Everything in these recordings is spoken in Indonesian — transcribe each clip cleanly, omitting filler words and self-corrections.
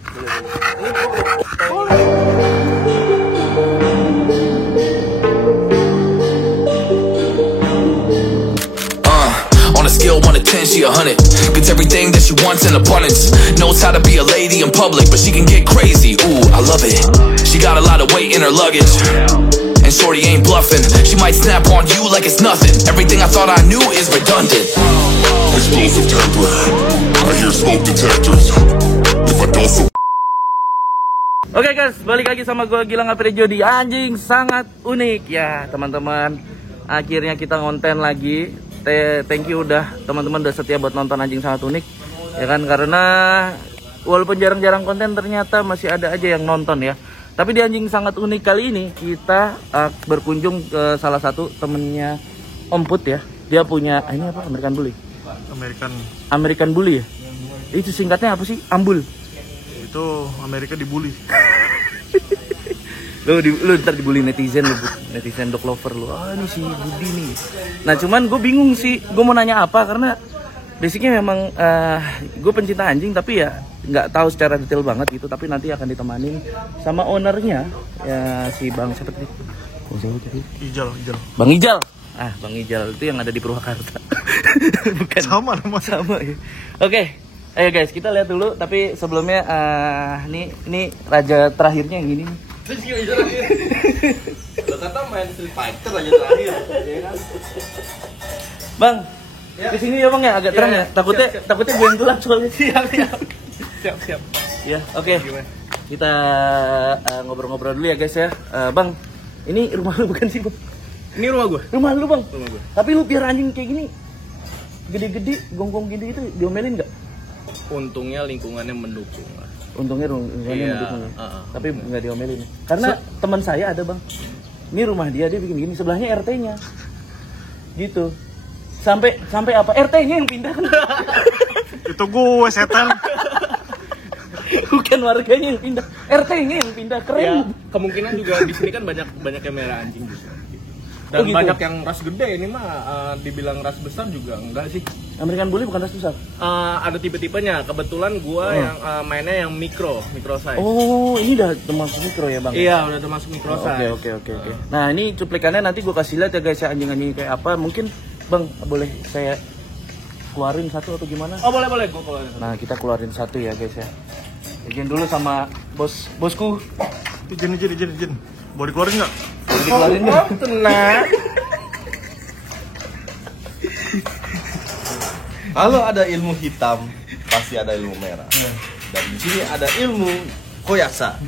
On a scale 1 to 10, she 100. Gets everything that she wants in abundance. Knows how to be a lady in public, but she can get crazy. Ooh, I love it. She got a lot of weight in her luggage, and shorty ain't bluffing. She might snap on you like it's nothing. Everything I thought I knew is redundant. Explosive temper. I hear smoke detectors. If I don't so Oke guys, balik lagi sama gue Gilang Aprijo di Anjing Sangat Unik. Ya teman-teman, akhirnya kita ngonten lagi. Thank you udah teman-teman udah setia buat nonton Anjing Sangat Unik. Ya kan, karena walaupun jarang-jarang konten ternyata masih ada aja yang nonton ya. Tapi di Anjing Sangat Unik kali ini kita berkunjung ke salah satu temennya Om Put ya. Dia punya ini apa? American Bully. American Bully ya. Itu singkatnya apa sih? Ambul. Itu Amerika dibully. Lu ntar dibully netizen lu, netizen dog lover lu. Ah ini si Budi nih. Nah cuman gue bingung sih, gue mau nanya apa karena basicnya memang gue pencinta anjing tapi ya nggak tahu secara detail banget gitu. Tapi nanti akan ditemanin sama ownernya ya si Bang siapa tadi? Ijal. Bang Ijal. Ah Bang Ijal itu yang ada di Purwakarta. Bukan. Sama ya. Oke. Ayo guys kita lihat dulu. Tapi sebelumnya ini raja terakhirnya yang ini. Lo kata main Street Fighter aja terakhir, ya kan? Bang, ya. Kesini ya bang ya, agak terang ya. Takutnya gue yang gelap soalnya. Siap. Ya, oke. Kita ngobrol-ngobrol dulu ya guys ya. Bang, ini rumah lu bukan sih bang? Ini rumah gue. Rumah lu bang. Rumah gue. Tapi lu biar anjing kayak gini, gede-gede, gonggong gede itu diomelin nggak? Untungnya lingkungannya mendukung lah. Untungnya Iya, mendukung ya. Tapi nggak diomelin. Karena teman saya ada bang. Ini rumah dia bikin gini, sebelahnya RT-nya. Gitu. Sampai apa? RT-nya yang pindah kan? Itu gue setan. Bukan warganya yang pindah, RT-nya yang pindah. Keren. Ya, kemungkinan juga di sini kan banyak yang merah anjing juga. Dan gitu? banyak yang ras gede ini mah dibilang ras besar juga enggak sih. American Bully bukan ras besar. Ada tipe-tipenya. Kebetulan gua yang mainnya yang micro size. Oh, ini udah termasuk mikro ya bang? Iya, udah termasuk micro size. Oke. Nah ini cuplikannya nanti gue kasih lihat ya guys ya, anjing-anjing kayak apa. Mungkin bang boleh saya keluarin satu atau gimana? Oh boleh, gua keluarin. Nah kita keluarin satu ya guys ya. Izin dulu sama bosku. Izin. Mau dikeluarin nggak? Boleh dikeluarin nggak? Tenang. Kalau ada ilmu hitam, pasti ada ilmu merah. Dan di sini ada ilmu koyasa.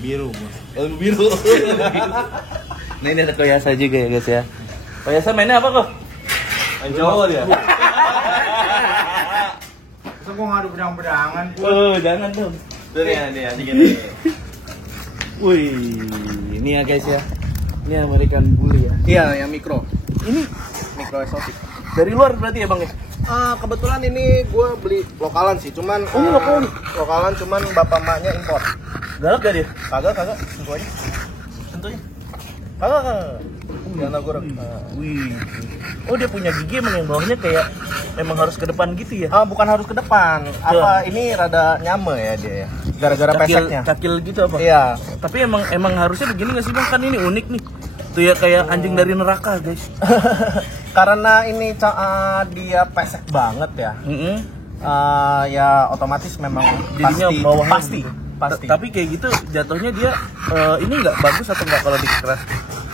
Biru, ilmu biru. Nah ini ada Koyasa juga ya guys ya. Koyasa mainnya apa kok? Main Jawa dia. Masa gue ngadu pedang-pedangan? Oh jangan dong. Ini gini. Wih, ini ya guys ya. Ini American Bully ya. Iya, yang micro. Ini Micro eksotik. dari luar berarti ya bang ya? Kebetulan ini gue beli lokalan sih, cuman Oh, ini lokalan cuman bapak maknya impor. Galak gak dia? Kagak, sentuh aja. Kagak. Jangan nagorok. Wih. Oh dia punya gigi emang yang bawahnya kayak emang harus ke depan gitu ya? Bukan harus ke depan. Ini rada nyame ya dia ya. Gara-gara peseknya. Cakil gitu apa? Iya. Tapi emang harusnya begini gak sih bang? Kan ini unik nih. Tuh ya kayak anjing dari neraka guys. Karena ini dia pesek banget ya. Ya otomatis memang Jadinya bawahnya pasti. Tapi kayak gitu jatuhnya dia ini nggak bagus atau nggak kalau dikeras?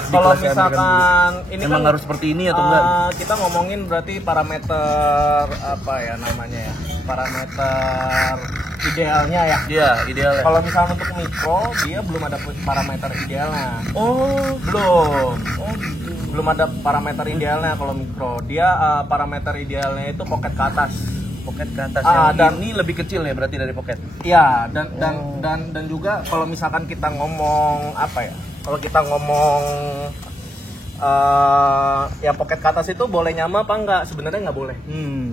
Kalau misalkan ini emang kan harus seperti ini atau enggak? Kita ngomongin berarti parameter apa ya namanya ya? Parameter idealnya ya. Iya, idealnya. Kalau misalnya untuk mikro dia belum ada parameter idealnya. Oh, Belum. oh gitu. Belum ada parameter idealnya kalau mikro. Dia parameter idealnya itu pocket ke atas. Pocket ke atas. Dan ini lebih kecil ya berarti dari pocket. Iya, dan juga kalau misalkan kita ngomong apa ya? Kalau kita ngomong yang pocket ke atas itu boleh nyama apa enggak? Sebenarnya nggak boleh.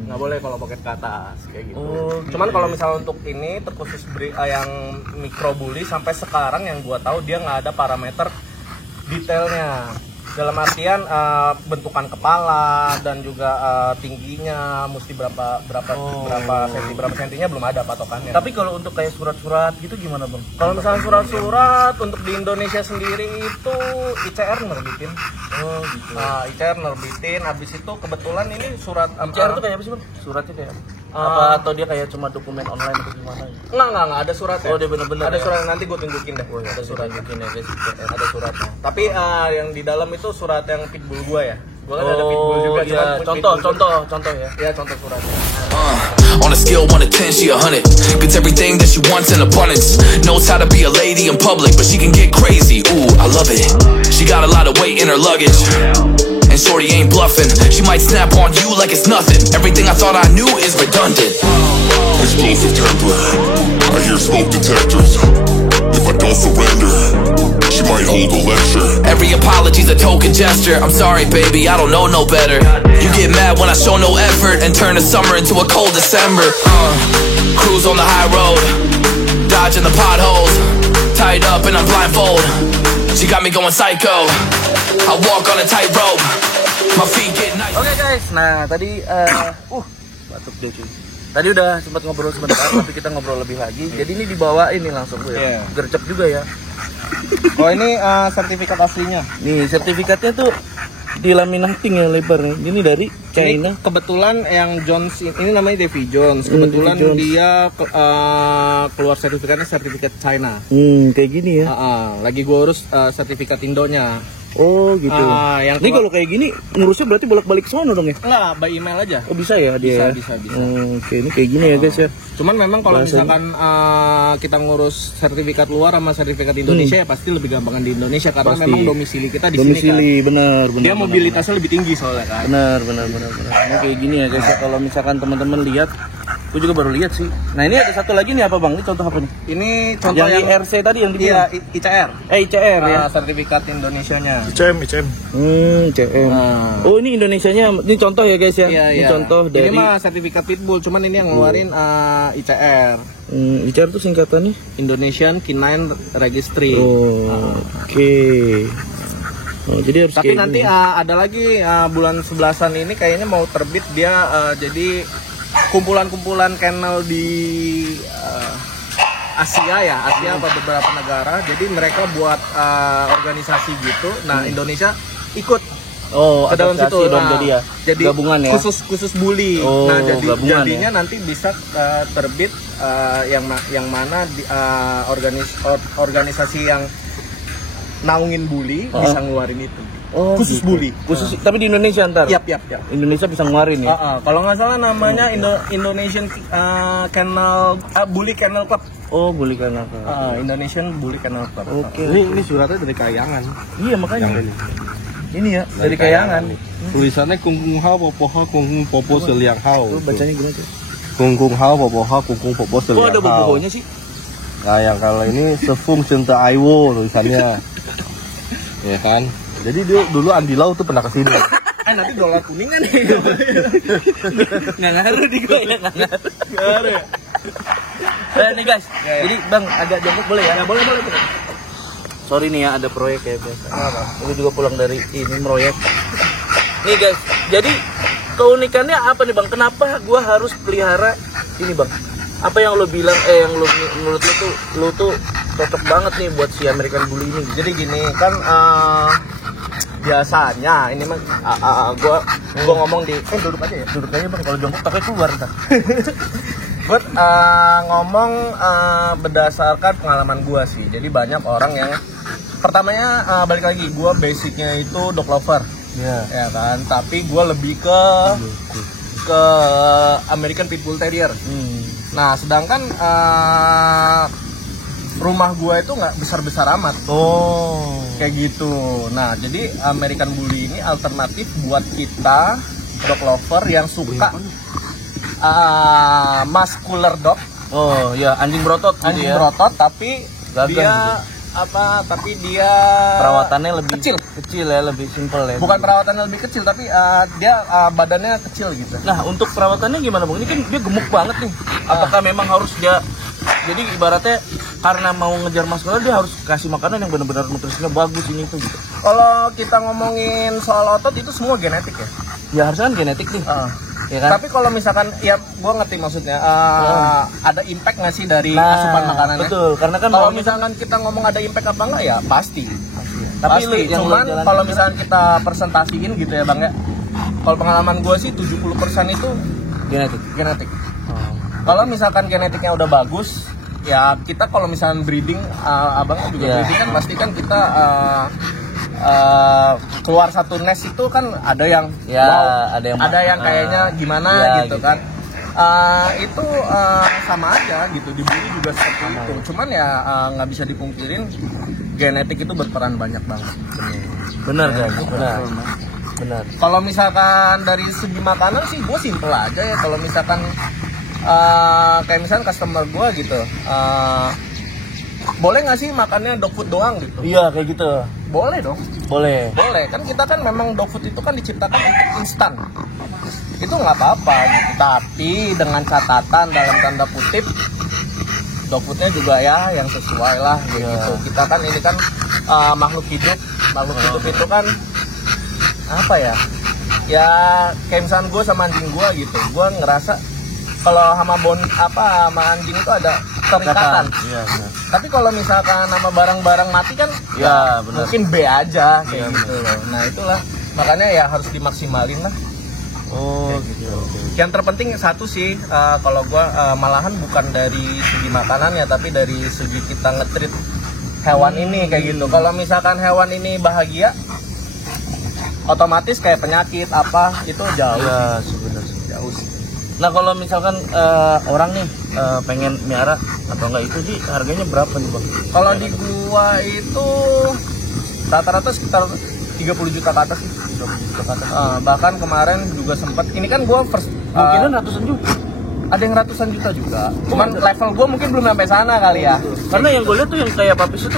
Nggak boleh kalau pocket ke atas kayak gitu. Cuman kalau misalnya untuk ini terkhusus yang micro bully sampai sekarang yang gua tahu dia nggak ada parameter detailnya. Dalam artian bentukan kepala dan juga tingginya mesti berapa sentinya belum ada patokannya. Tapi kalau untuk kayak surat-surat gitu gimana bang? Kalau misalnya surat-surat untuk di Indonesia sendiri itu ICR nerbitin. Oh gitu. ICR nerbitin. Habis itu kebetulan ini surat ICR itu kayak apa sih bang? Suratnya kayak apa? Atau dia kayak cuma dokumen online atau gimana? Enggak ada suratnya. Oh dia bener-bener Ada ya? surat, nanti gue tunjukin deh. Ada surat bikin ya guys. Ada suratnya. Tapi yang di dalam itu surat yang pitbull gua ya. Gua kan ada pitbull juga. Iya. Contoh ya. Ya contoh suratnya. On a scale 1 to 10, she 100. Gets everything that she wants in abundance. Knows how to be a lady in public, but she can get crazy. Ooh, I love it. She got a lot of weight in her luggage. And shorty ain't bluffing. She might snap on you like it's nothing. Everything I thought I knew is redundant. Explosive temper. I hear smoke detectors. If I don't surrender, she might hold a lecture. Every apology's a token gesture. I'm sorry, baby, I don't know no better. You get mad when I show no effort and turn the summer into a cold December. Cruise on the high road, dodging the potholes. Tied up and I'm blindfold. She got me going psycho. I walk on a tightrope. My feet get nice. Oke guys, nah tadi batuk deh cuy. Tadi udah sempat ngobrol sebentar, tapi kita ngobrol lebih lagi. Jadi ini dibawa ini langsung gue ya. Gercep juga ya. Oh ini sertifikat aslinya. Nih sertifikatnya tuh di laminating ya lebar nih. Ini dari China. Ini kebetulan yang Jones ini namanya Davy Jones. Kebetulan Davy Jones. dia keluar sertifikatnya sertifikat China. Kayak gini ya. Lagi gua urus sertifikat Indonya. Oh gitu. Yang ini kalau kayak gini ngurusnya berarti bolak-balik sono dong ya? enggak, by email aja. Oh bisa ya dia? Bisa. Oke, ini kayak gini ya guys ya. Cuman memang kalau Bahasanya. misalkan kita ngurus sertifikat luar sama sertifikat Indonesia ya pasti lebih gampangan di Indonesia karena Pasti. memang domisili kita di Domisili, sini benar. kan. Dia mobilitasnya lebih tinggi soalnya kan. Benar. Ini kayak gini ya guys ya. Kalau misalkan teman-teman lihat, aku juga baru lihat sih. Nah ini ada satu lagi nih apa bang? Ini contoh apa nih? Ini contoh Yang yang IRC tadi yang iya dibilang. ICR. ICR ya. Sertifikat Indonesianya. ICM. CM. Oh ini Indonesianya, ini contoh ya guys ya. Iya, Ini contoh dari. Ini mah sertifikat pitbull, cuman ini yang ngeluarin ICR. ICR itu singkatannya? Indonesian Canine Registry. Oke. Oh, jadi harus Tapi kayak nanti gini. ada lagi bulan 11-an ini kayaknya mau terbit dia jadi kumpulan-kumpulan kennel di Asia apa beberapa negara. Jadi mereka buat organisasi gitu. Nah, Indonesia ikut ke dalam situ dong jadi ya. Jadi gabungan ya. Khusus bully. Oh, Nah, gabungan jadinya nanti bisa terbit yang mana organisasi yang naungin bully bisa ngeluarin itu. Oh, khusus gitu. bully. Khusus tapi di Indonesia ntar. Yap. Indonesia bisa ngeluarin ya. Kalau nggak salah namanya Indonesian Kennel Bully Kennel Club. Oh, boleh kan apa? Indonesian Bully Kennel Club. Oke. Ini suratnya dari Kayangan. Iya makanya. Yang ini. Ini ya dari Kayangan. Tulisannya kungkung hao popoha kungkung popo seliang hao. Tuh bacanya gimana tuh? Kungkung hao popoha kungkung popo Kok seliang ada hao. bobonya sih? Nah yang kalau ini sefung cinta aiwo tulisannya. Ya kan. Jadi dia dulu Andi Lau tuh pernah kesini. Nanti dolar kuningan nih. Nggak ngaruh di gue ya, nggak ngaruh ya. Nih guys, jadi bang agak jongkok boleh ya? Boleh. Sorry nih ya, ada proyek ya biasa. Aku juga pulang dari ini proyek. Nih guys, jadi keunikannya apa nih bang? Kenapa gua harus pelihara ini bang? Apa yang lo bilang, yang lo menurut lo tuh cocok banget nih buat si American Bully ini? Jadi gini kan biasanya ini mah gua ngomong di duduk aja ya. Duduk aja bang, kalau jongkok takutnya keluar ntar. Gue ngomong berdasarkan pengalaman gue sih. Jadi banyak orang yang pertamanya balik lagi gue basicnya itu dog lover, ya kan. Tapi gue lebih ke American Pitbull Terrier. Nah sedangkan rumah gue itu nggak besar amat. Kayak gitu. Nah jadi American Bully ini alternatif buat kita dog lover yang suka muscular dog. Oh ya, anjing berotot gitu Anjing ya. berotot tapi Gagah dia gitu. tapi dia Perawatannya lebih kecil ya, lebih simple ya. bukan perawatannya lebih kecil tapi dia badannya kecil gitu. Nah, untuk perawatannya gimana bang? Ini kan dia gemuk banget nih. Apakah memang harus dia, jadi ibaratnya karena mau ngejar masalah dia harus kasih makanan yang benar-benar nutrisinya bagus ini tuh gitu. Kalau kita ngomongin soal otot itu semua genetik ya. Ya harusnya kan genetik nih. Ya kan? Tapi kalau misalkan ya gua ngerti maksudnya ada impact nggak sih dari Nah, asupan makanannya? betul, karena kan kalau maunya- misalkan kita ngomong ada impact apa enggak ya pasti. Tapi Pasti. lu yang Cuman lu jalanin kalau kan- misalkan kita presentasiin gitu ya Bang ya. Kalau pengalaman gua sih 70% itu genetik. Kalau misalkan genetiknya udah bagus, ya kita kalau misalkan breeding, abang juga Iya. breeding kan pasti kan kita keluar satu nest itu kan ada yang Ya, wow, ada yang kayaknya gimana ya, gitu gitu. kan. Itu sama aja gitu, dibully juga seperti itu. Cuman ya nggak bisa dipungkirin genetik itu berperan banyak banget. Benar kan? Benar. Kalau misalkan dari segi makanan sih gue simple aja ya. Kalau misalkan kayak misalkan customer gue gitu, boleh nggak sih makannya dog food doang gitu? Iya kayak gitu. Boleh dong. Boleh. Boleh, kan kita kan memang dog food itu kan diciptakan untuk instan. Itu nggak apa-apa gitu. Tapi dengan catatan dalam tanda kutip dog foodnya juga ya yang sesuai lah gitu. Kita kan ini kan makhluk hidup itu kan apa ya? Ya kayak misalnya gue sama anjing gue gitu. Gue ngerasa kalau sama sama anjing itu ada keterikatan. Iya benar. Tapi kalau misalkan nama barang-barang mati kan Ya, benar. mungkin B aja kayak Ya, gitu loh. Nah itulah makanya ya harus dimaksimalin lah. Oh gitu. Yang terpenting satu sih kalau gua malahan bukan dari segi makanan ya, tapi dari segi kita nge-treat hewan ini kayak gitu. Kalau misalkan hewan ini bahagia, otomatis kayak penyakit apa itu jauh. Ya sih. sebenarnya. Jauh sih. Nah kalau misalkan orang nih pengen miara atau enggak itu sih harganya berapa nih bang? Kalau di gua itu rata-rata sekitar 30 juta ke atas sih. 30 juta ke atas. Bahkan kemarin juga sempat, ini kan gua Mungkin ratusan juta. ada yang ratusan juta juga. Cuman level gua mungkin belum sampai sana kali ya. Karena yang gue lihat tuh yang kayak papis itu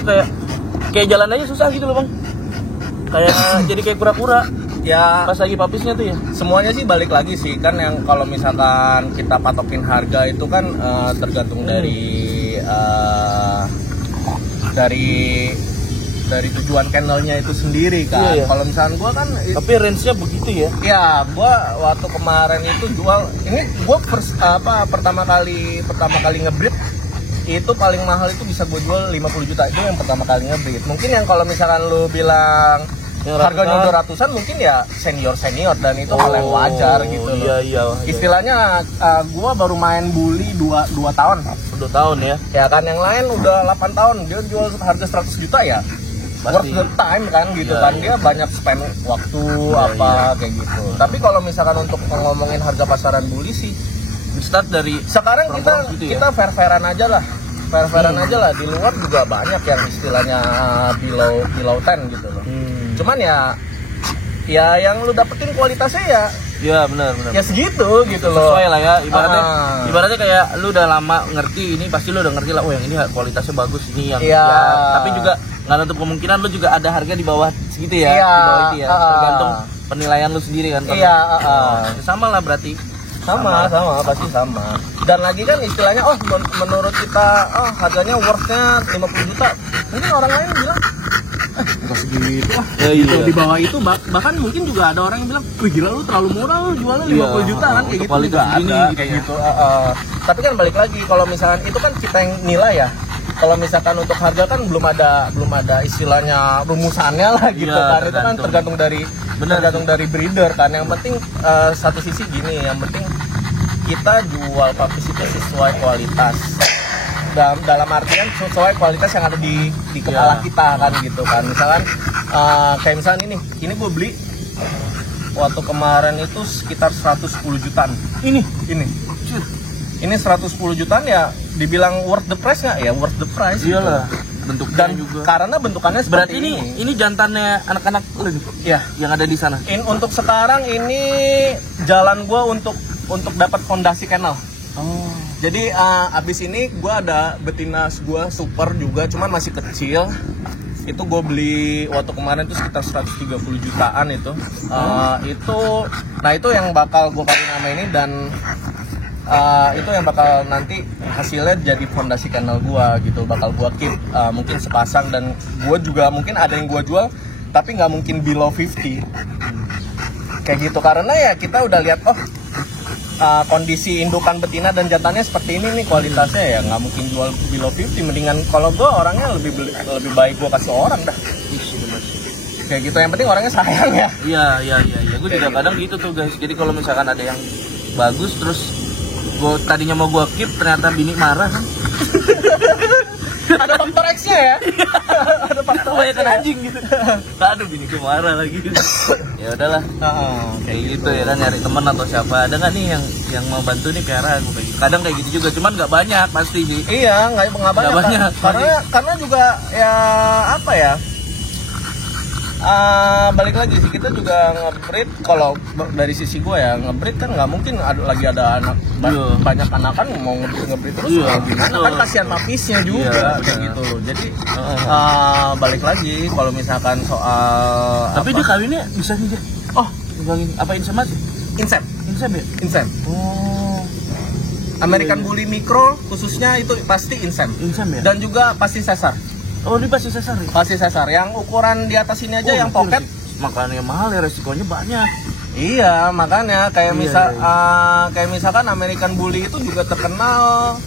kayak jalan aja susah gitu loh bang. Kayak jadi kayak kura-kura Ya pas lagi papisnya tuh ya. semuanya sih balik lagi sih kan, yang kalau misalkan kita patokin harga itu kan tergantung dari tujuan kennelnya itu sendiri kan. Iya, iya. Kalau misalkan gua kan Tapi range-nya begitu ya. ya gua waktu kemarin itu jual ini gua pertama kali ngebreed itu paling mahal itu bisa gue jual 50 juta itu yang pertama kali ngebreed. Mungkin yang kalau misalkan lu bilang Yang harganya ratusan. udah ratusan mungkin ya senior dan itu hal yang wajar gitu loh. Iya. Istilahnya gua baru main bully 2 tahun. 2 tahun ya. Ya kan yang lain udah 8 tahun dia jual harga 100 juta ya. Pasti. Worth the time kan gitu Iya, kan, iya. dia banyak spend waktu Iya, kayak gitu. Tapi kalau misalkan untuk ngomongin harga pasaran bully sih Start dari sekarang kita gitu ya? kita fair-fairan aja lah. Fair-fairan aja lah, di luar juga banyak yang istilahnya below 10 gitu loh. Cuman ya yang lu dapetin kualitasnya Iya benar. ya segitu gitu loh. Sesuai lah ya ibaratnya. Ah. Ibaratnya kayak lu udah lama ngerti ini pasti lu udah ngerti lah. Oh yang ini kualitasnya bagus ini yang. Iya. Ya, tapi juga nggak nutup kemungkinan lu juga ada harga di bawah segitu ya. Iya, Di bawah itu ya. ah. Tergantung penilaian lu sendiri kan. Iya, Sama lah berarti. sama pasti sama. Dan lagi kan istilahnya menurut kita harganya worthnya 50 juta, mungkin orang lain bilang nggak segitu lah. Ya, Gitu. iya. Di bawah itu bahkan mungkin juga ada orang yang bilang wih gila lu terlalu murah, lu jualnya 50 juta kan, kayak untuk gitu kualitas juga gini, ada gitu kayak ya. gitu. Tapi kan balik lagi kalau misalkan itu kan kita yang nilai ya. Kalau misalkan untuk harga kan belum ada istilahnya rumusannya lah gitu Iya, kan. Itu kan tergantung dari breeder kan. Yang penting satu sisi gini, yang penting kita jual papis itu sesuai kualitas. Dalam artian sesuai kualitas yang ada di kepala kita kan gitu kan. Misalkan kayak misalkan ini gue beli waktu kemarin itu sekitar 110 jutaan. Ini 110 jutaan ya dibilang worth the price nggak ya? Worth the price. Iyalah. Gitu. Bentuknya Dan juga. karena bentukannya Berarti seperti ini jantannya anak-anak lu nih ya. yang ada di sana. Untuk sekarang ini jalan gue untuk dapat fondasi kennel. Oh. Jadi abis ini gue ada betina gue super juga, cuman masih kecil. Itu gue beli waktu kemarin tuh sekitar 130 jutaan itu. Itu yang bakal gue kasih nama ini, dan itu yang bakal nanti hasilnya jadi fondasi channel gua gitu, bakal gua keep mungkin sepasang, dan gua juga mungkin ada yang gua jual tapi nggak mungkin below 50 kayak gitu, karena ya kita udah lihat kondisi indukan betina dan jantannya seperti ini nih kualitasnya, ya nggak mungkin jual below 50. Mendingan kalau gua orangnya lebih baik gua kasih orang dah kayak gitu, yang penting orangnya sayang ya. Iya, gue juga kadang gitu tuh guys. Jadi kalau misalkan ada yang bagus terus gue tadinya mau gue keep, ternyata bini marah kan. Ada faktor X-nya ya. Ada faktor Kebanyakan anjing gitu. Aduh, bini gue marah lagi. Ya udahlah. Kayak gitu ya kan, nyari teman atau siapa. Ada nggak nih yang mau bantu nih Kiara? Kadang kayak gitu juga, cuman nggak banyak pasti sih. Iya, nggak banyak. Karena juga ya apa ya? Balik lagi sih, kita juga nge-breed. Kalau dari sisi gue ya, nge-breed kan nggak mungkin lagi ada anak banyak anakan mau nge-breed terus gimana, kan kasihan mapisnya juga kayak gitu loh. Jadi balik lagi kalau misalkan soal tapi dia kawinnya bisa nih. Apa inseminasi? Insem ya? Insem. American Bully Micro khususnya itu pasti insem Ya? Dan juga pasti sesar. Oh, ini pasti sesar ya? Pasti sesar. Yang ukuran di atas ini aja yang pocket. Makanya mahal ya, resikonya banyak. Iya, makanya kayak kayak misalkan American Bully itu juga terkenal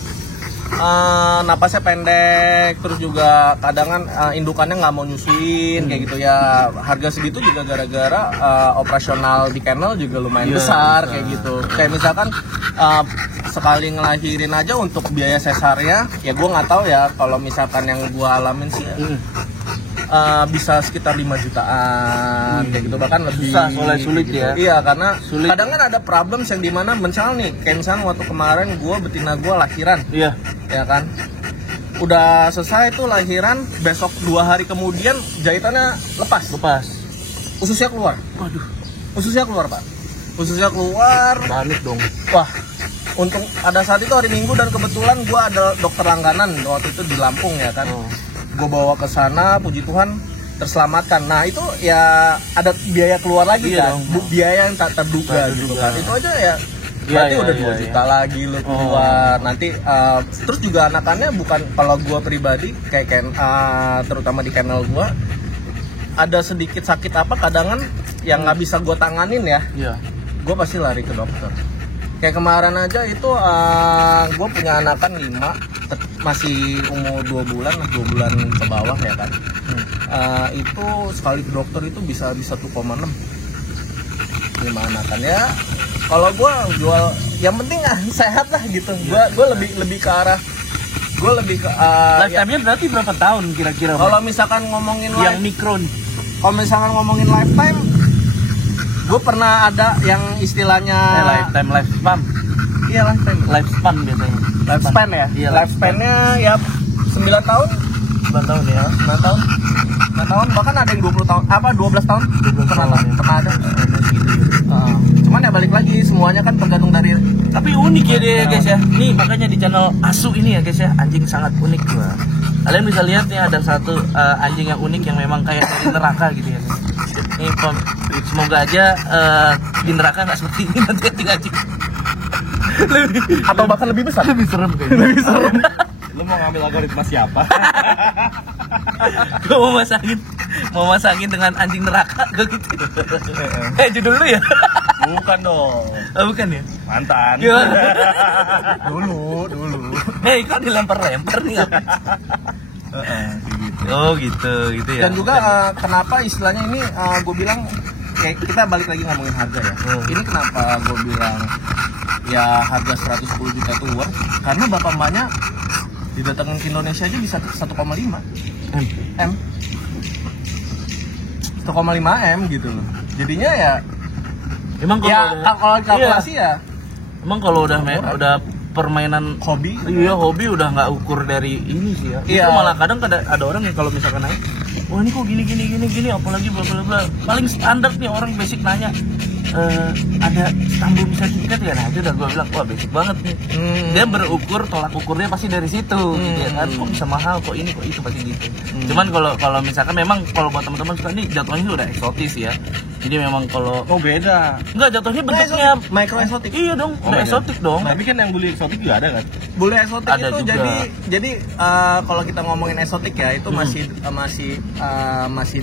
napasnya pendek, terus juga kadang indukannya nggak mau nyusuin kayak gitu ya. Harga segitu juga gara-gara operasional di kennel juga lumayan besar kayak gitu. Kayak misalkan sekali ngelahirin aja untuk biaya sesarnya, ya gue nggak tahu ya, kalau misalkan yang gue alamin sih bisa sekitar 5 jutaan kayak gitu, bahkan lebih. Susah, soalnya sulit gitu. ya. Iya, karena sulit. Kadang kan ada problem yang dimana misalnya nih, kayak misalnya waktu kemarin betina gue lahiran. Iya. Ya kan, udah selesai tuh lahiran, besok 2 hari kemudian jahitannya lepas. Ususnya keluar. Waduh. Ususnya keluar, Pak. Ususnya keluar. Panik dong. Wah, untung ada saat itu hari Minggu, dan kebetulan gue ada dokter langganan waktu itu di Lampung ya kan. Gue bawa ke sana, puji Tuhan terselamatkan. Nah itu ya ada biaya keluar lagi kan, biaya yang tak terduga gitu kan. Itu aja ya. Berarti udah 2 juta lagi lu keluar. Nanti terus juga anakannya bukan, kalau gue pribadi kayak terutama di kennel gue ada sedikit sakit apa kadangan yang nggak bisa gue tanganin ya. Gue pasti lari ke dokter. Kayak kemarin aja itu gue punya anakan 5, masih umur 2 bulan ke bawah ya kan. Itu sekali ke dokter itu bisa 1,6 5 anakan ya. Kalau gue jual yang penting sehat lah gitu. Gue lebih ke arah, gue lebih ke lifetime-nya berarti berapa tahun kira-kira? Kalau misalkan ngomongin yang mikro nih. Kalau misalkan ngomongin lifetime, gue pernah ada yang istilahnya lifespan. Iya, lifespan biasanya. Lifespan ya? Iya, lifespan-nya ya 9 tahun. 9 tahun ya. 9 tahun. 9 tahun, bahkan ada yang 20 tahun, 12 tahun. Pernah ada. Cuman ya balik lagi, semuanya kan tergantung dari. Tapi unik ya dia guys ya. Nih makanya di channel Asu ini ya guys ya, anjing sangat unik gua. Kalian bisa lihat nih ada satu anjing yang unik yang memang kayak dari neraka gitu ya. Nih semoga aja di neraka nggak seperti ini nanti anjing. Atau bahkan lebih besar. Lebih serem kayaknya. Lebih serem. Lu mau ngambil algoritma siapa? Gue mau masangin dengan anjing neraka gitu. Judul lu ya? Bukan dong. Oh, bukan ya? Mantan. Dulu. Hei, kok dilempar-lempar nih? Oh gitu ya. Dan juga kenapa istilahnya ini gue bilang kayak kita balik lagi ngomongin harga ya. Ini kenapa gue bilang ya harga 110 juta itu worth, karena bapak emaknya didatangin ke Indonesia aja bisa 1,5 M. 1,5 M gitu loh. Jadinya ya emang kalau kalkulasi ya. Emang kalau udah permainan hobi. Iya, hobi udah nggak ukur dari ini sih ya. Iya. Itu malah kadang ada orang yang kalau misalkan naik, wah ini kok gini apalagi bla bla bla. Paling standar nih orang basic nanya, ada tambung sertifikat ya? Nah itu udah gue bilang, wah basic banget nih. Dia berukur, tolak ukurnya pasti dari situ gitu ya kan. Kok bisa mahal, kok ini, kok itu, pasti gitu. Cuman kalau misalkan memang kalau buat teman-teman suka nih jatuhnya udah eksotis ya. Jadi memang kalau Oh beda. enggak jatuhnya bentuknya Micro eksotik. iya dong, udah beda. eksotik dong. Tapi kan yang buli eksotik juga ada kan? Bule eksotik Ada itu juga. jadi kalau kita ngomongin eksotik ya itu masih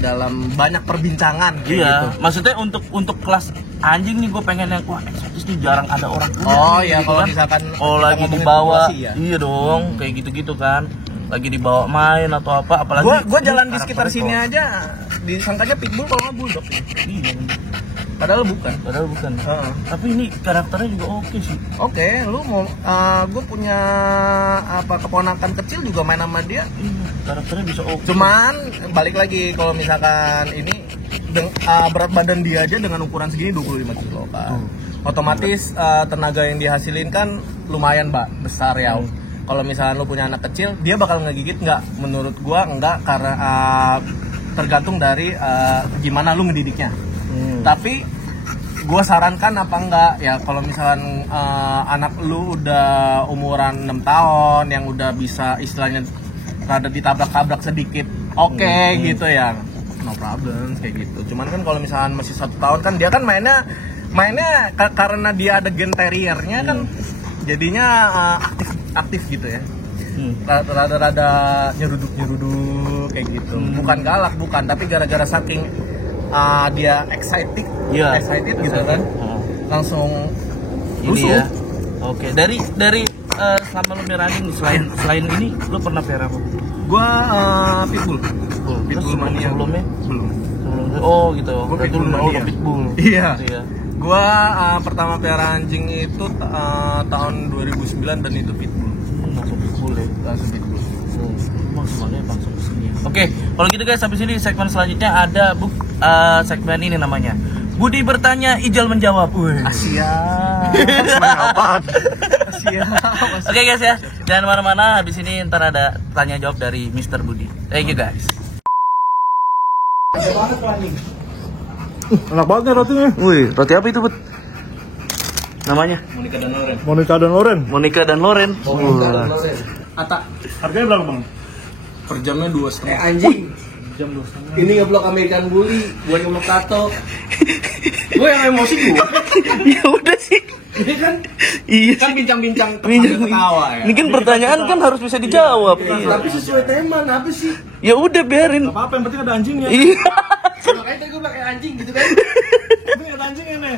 dalam banyak perbincangan kayak Iya, gitu. maksudnya untuk kelas anjing nih gue pengen yang wah eksotis nih jarang ada orang punya. Oh nih, iya, gitu kalau kan. misalkan Oh kita lagi ngomongin dibawa, populasi ya. iya dong, kayak gitu-gitu kan. Lagi dibawa main atau apa, apalagi. Gua jalan di sekitar karakternya sini aja disangkanya pitbull kalau nggak bulldog. Iya, Padahal bukan. padahal bukan. Heeh. Tapi ini karakternya juga oke sih. Oke, lu mau gue punya keponakan kecil juga main sama dia. Iya, karakternya bisa oke. Cuman balik lagi kalau misalkan ini berat badan dia aja dengan ukuran segini 25 kilo kan. Otomatis tenaga yang dihasilin kan lumayan besar ya. Kalau misalnya lu punya anak kecil, dia bakal ngegigit nggak? Menurut gua enggak karena tergantung dari gimana lu ngedidiknya. Tapi gue sarankan apa enggak ya kalau misalkan anak lu udah umuran 6 tahun yang udah bisa istilahnya rada ditabrak-tabrak sedikit gitu ya no problem kayak gitu. Cuman kan kalau misalkan masih 1 tahun kan dia kan mainnya karena dia ada gen terriernya kan jadinya aktif gitu ya. Rada-rada nyeruduk kayak gitu. Bukan galak tapi gara-gara saking dia excited gitu kan langsung Ini rusuh. ya. Oke, dari selama lu merah anjing selain ini lu pernah pelihara apa? Gua pitbull. Terus mania. sebelumnya? Belum. Oh gitu. Gua Berarti pitbull lu mania. pitbull. Iya. Gitu ya. Gua pertama pelihara anjing itu tahun 2009 dan itu pitbull. Langsung pitbull ya. Langsung pitbull. Emang semuanya langsung kesini ya. Oke, kalau gitu guys, habis ini segmen selanjutnya ada segmen ini namanya Budi bertanya, Ijal menjawab. Asia. Oke guys ya, jangan kemana-mana. Habis ini ntar ada tanya jawab dari Mr. Budi. Thank you guys. Enak banget nih rotinya. Wih, roti apa itu, Bud? Namanya? Monica dan Loren. Monica dan Loren. Ata Harganya berapa bang? per jamnya 2,5. Anjing. Ini ngeblok American Bully, gue ngeblok Tato. Gue yang emosi gue. Ya udah sih. Ini kan Iya. kan bincang-bincang Bincang- ketawa ya. Ini kan pertanyaan kan harus bisa dijawab. Tapi sesuai tema, apa sih? Ya udah biarin. Gak apa-apa, yang penting ada anjingnya. Iya. Makanya tadi gue pakai anjing gitu kan. Yang penting ada anjingnya nih.